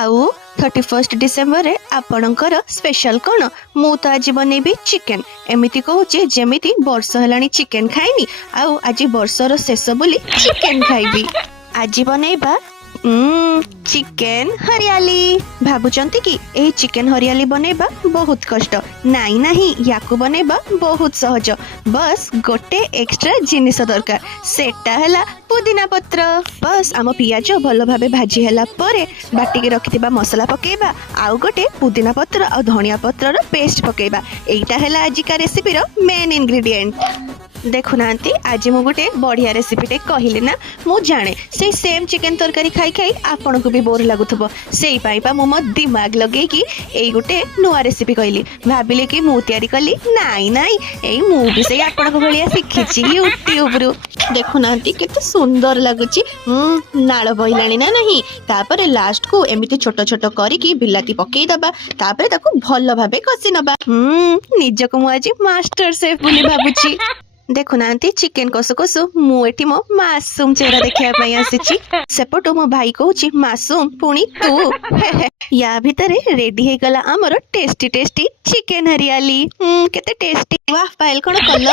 आउ 31 डिसेम्बर रे आपणकर स्पेशल कौन मु तो आज बनैबी चिकेन एमिति कहूचे जेमिति वर्ष हेलानी चिकेन खाइनी आउ आज वर्षर शेष बोली चिकेन खाइबी आज बनैबा चिकेन हरियाली भाबुचंती कि एही चिकेन हरियाली बनैबा बहुत कष्ट नाई नाही याकू बनैबा बहुत सहज बस गोटे एक्स्ट्रा जिनिस दरकार सेटा हला पुदीना पत्र बस आम पियाज भल भाबे भाजी हला परे बाटिके रखिथिबा मसला पकेबा आउ गोटे पुदीना पत्र आ धनिया पत्रर पेस्ट पकेबा एइटा हला आजिका रेसिपी रो मेन इंग्रेडिएंट देखुना आज मु गोटे बढ़िया रेसिपीटे कहली ना मु जाने से सेम चिकेन तरकारी खाई खाई आपन को भी बोर लगुथबो सेई पाई पा मो दिमाग लगे कि एई गोटे नुआ रेसिपी कहली भाबिले कि मु तयारी कली नाई नाई एई मु भी से आपन को भलिया सिखिछि यूट्यूब रु देखुना केते सुंदर लागुची नाळ बहिलाणी ना नहीं तापर लास्ट को एमिति छोट छोट करिकी बिलाती पकेई दबा तापर ताको भल भाबे कसी नबा निजको मु आज मास्टर शेफ बोली भाबुची देखुना चिकेन कसु कसु मुठी मो मासूम चेहरा देखा आसी सेपटू मो भाई कहूँ मासूम पुणी तू या भितर रेडी हो गला आमर टेस्टी टेस्टी चिकेन हरियाली केते टेस्टी वाह पायल कौन कल